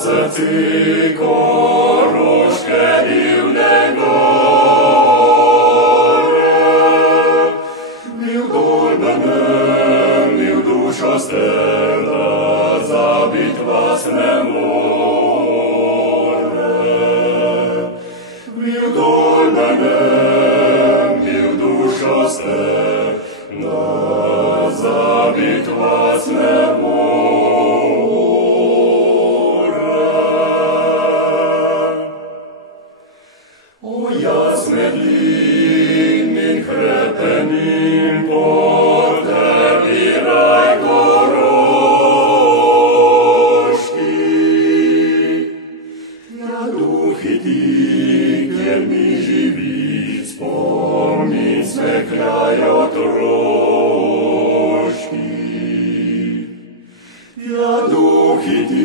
Ty koruszkę dziwnego mił dolbenem, mił dusza sterta, zabit was nie może. Mił dolbenem, mił dusza sterta, zabit was nie może. Medlin krepenin porter iraj koroszki. Ja duchy Ty, kiel mi żywić, wspomnieć swe krajotroszki. Ja duchy Ty,